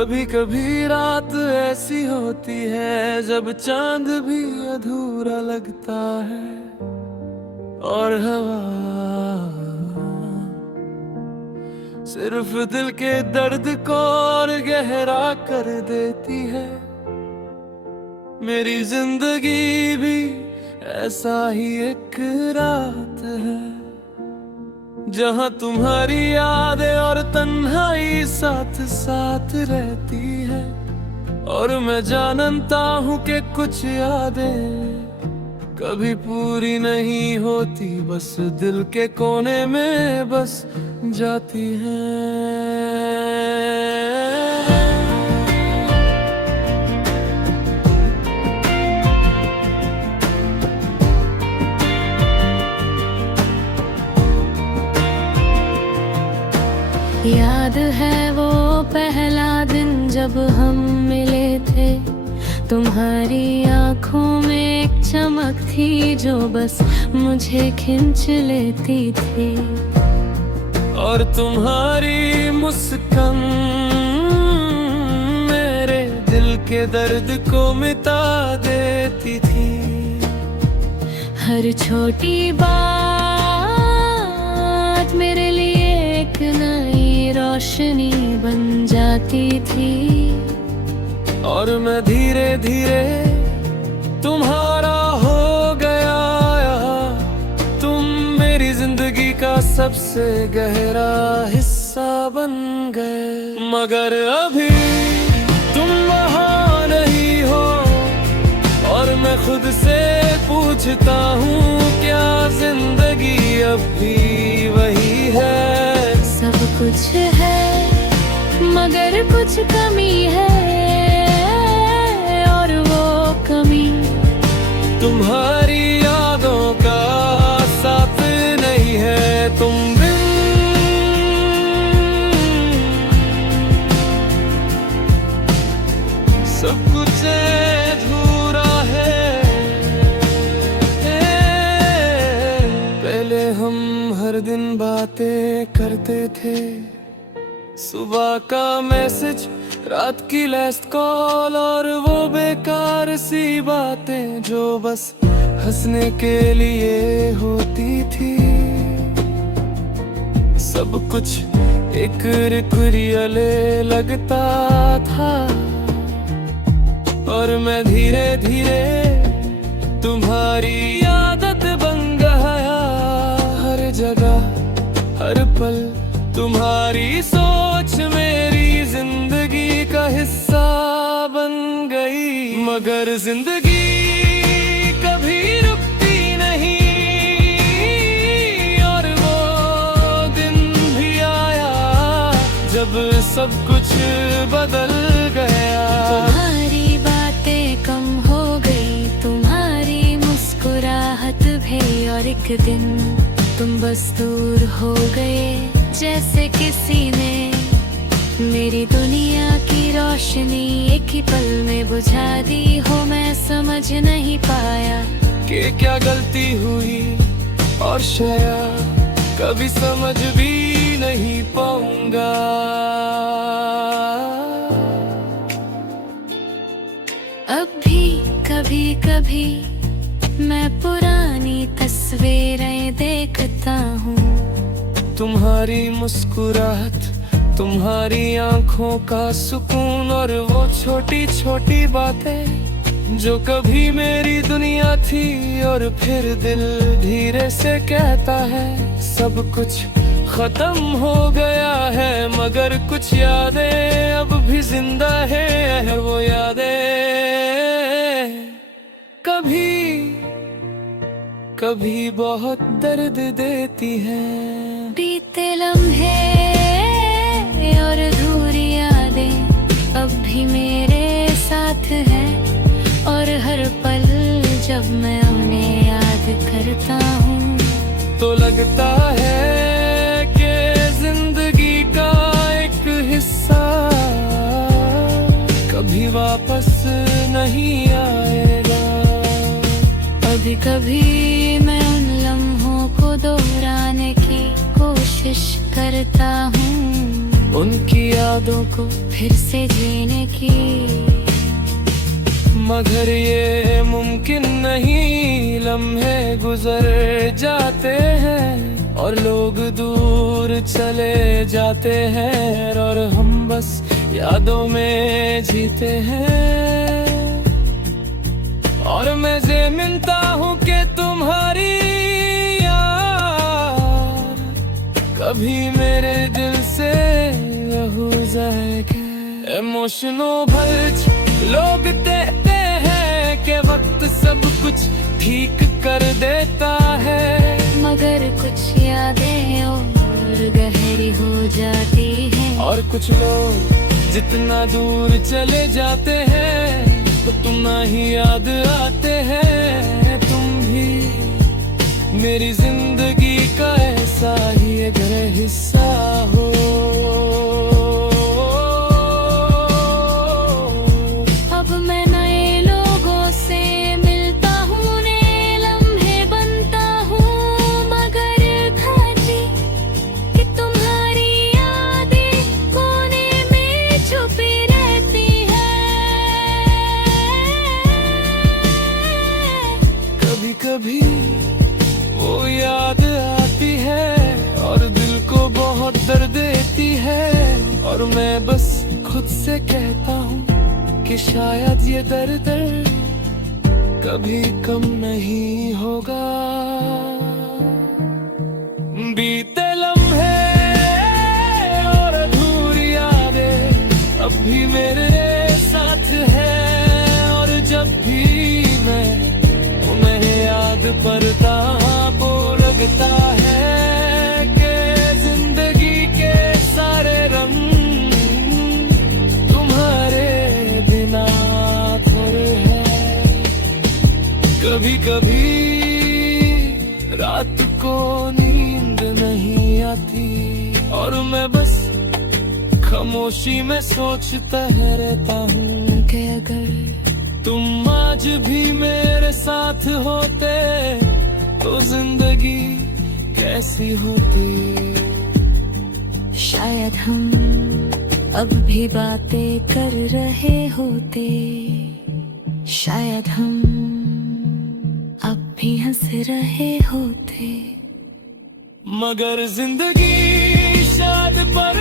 कभी कभी रात ऐसी होती है जब चांद भी अधूरा लगता है और हवा सिर्फ दिल के दर्द को और गहरा कर देती है। मेरी जिंदगी भी ऐसा ही एक रात है जहाँ तुम्हारी यादें और तन्हाई साथ साथ रहती है। और मैं जानता हूँ कि कुछ यादें कभी पूरी नहीं होती, बस दिल के कोने में बस जाती हैं। याद है वो पहला दिन जब हम मिले थे, तुम्हारी आंखों में एक चमक थी जो बस मुझे खींच लेती थी। और तुम्हारी मुस्कान मेरे दिल के दर्द को मिटा देती थी। हर छोटी बात मेरे लिए एक नई रोशनी बन जाती थी। और मैं धीरे धीरे तुम्हारा हो गया, तुम मेरी जिंदगी का सबसे गहरा हिस्सा बन गए। मगर अभी तुम वहाँ नहीं हो और मैं खुद से पूछता हूँ क्या जिंदगी अब भी वही है? सब कुछ है मगर कुछ कमी है, और वो कमी तुम्हारी यादों का साथ नहीं है। तुम बिन सब कुछ अधूरा है। पहले हम हर दिन बातें करते थे, सुबह का मैसेज, रात की लास्ट कॉल और वो बेकार सी बातें जो बस हंसने के लिए होती थी। सब कुछ एक रियल लगता था और मैं धीरे धीरे तुम्हारी आदत बन गया। हर जगह हर पल तुम्हारी सोच मेरी जिंदगी का हिस्सा बन गई। मगर जिंदगी कभी रुकती नहीं और वो दिन भी आया जब सब कुछ बदल गया। तुम्हारी बातें कम हो गई, तुम्हारी मुस्कुराहट भी, और एक दिन तुम बस दूर हो गए जैसे किसी ने मेरी दुनिया की रोशनी एक ही पल में बुझा दी हो। मैं समझ नहीं पाया कि क्या गलती हुई और शायद कभी समझ भी नहीं पाऊंगा। अब भी कभी कभी मैं पुरानी तस्वीरें देखता हूँ। तुम्हारी मुस्कुराहट, तुम्हारी आंखों का सुकून और वो छोटी छोटी बातें जो कभी मेरी दुनिया थी। और फिर दिल धीरे से कहता है सब कुछ खत्म हो गया है, मगर कुछ यादें अब भी जिंदा है। वो यादें कभी कभी बहुत दर्द देती हैं। बीते लम्हे और अधूरी यादें अब भी मेरे साथ हैं, और हर पल जब मैं उन्हें याद करता हूँ तो लगता है कि जिंदगी का एक हिस्सा कभी वापस नहीं आएगा। कभी कभी मैं उन लम्हों को दोहराने की कोशिश करता हूँ, उनकी यादों को फिर से जीने की। मगर ये मुमकिन नहीं, लम्हे गुजर जाते हैं और लोग दूर चले जाते हैं और हम बस यादों में जीते हैं। और मैं ज़मीनता हूँ कि तुम्हारी याद कभी मेरे दिल से रह जाएगा। इमोशनल भर्ज लोग कहते हैं कि वक्त सब कुछ ठीक कर देता है, मगर कुछ यादें और गहरी हो जाती हैं। और कुछ लोग जितना दूर चले जाते हैं तो तुमना ही याद आते हैं। तुम भी मेरी जिंदगी का ऐसा ही एक हिस्सा हो। अब मैं नए लोगों से मिलता हूँ, नए लम्हे बनता हूँ, मगर धरती कि तुम्हारी यादें कोने में छुपी रहती है। कभी कभी वो याद आती है और दिल को बहुत दर्द देती है, और मैं बस खुद से कहता हूँ कि शायद ये दर्द कभी कम नहीं होगा। बीते लम्हे और अधूरी यादें अब भी मेरे साथ है, और जब भी मैं उन्हें याद करता वो लगता है कि जिंदगी के सारे रंग तुम्हारे बिना थोड़े हैं। कभी कभी रात को नींद नहीं आती और मैं बस खामोशी में सोचता रहता हूँ कि अगर तुम आज भी मेरे साथ होते तो जिंदगी कैसी होती। शायद हम अब भी बातें कर रहे होते, शायद हम अब भी हंस रहे होते। मगर जिंदगी शायद पर